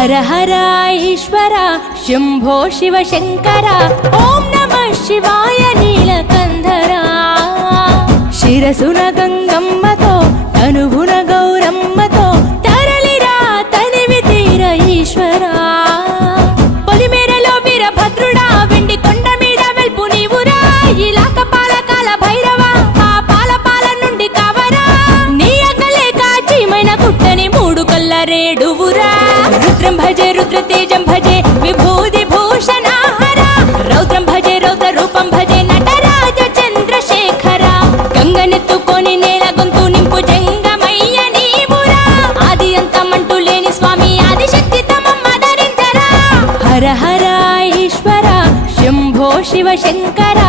हर हर ईश्वर शंभो शिव शंकर ओम नमः शिवाय नीलकंधरा शिरसुन गंगम्मतो तनुभुन गौरम्मतो तरलिरा तनिवि तीर ईश्वरा పొలిమేరలో వీరభద్రుడా వెండి కొండ మీద వెల్పు నీవురా ఇలాక పాలకాల భైరవ ఆ పాల నుండి కావరా నీ అగలే కాచిమైన కుట్టని మూడు కల్ల రేడువురా रुद्रं भजे रुद्रतेजं भजे विभूति भूषणहरा रौद्रं भजे रौद्र रूपं भजे नटराज चंद्रशेखर गंगनेत्तुकोनि नेल गोंतु निंपु जंगमय्य नीवुरा आदि अंतमंटू लेनि स्वामी आदिशक्ति तमम्म धरिंचरा हर हर ईश्वर शंभो शिव शंकर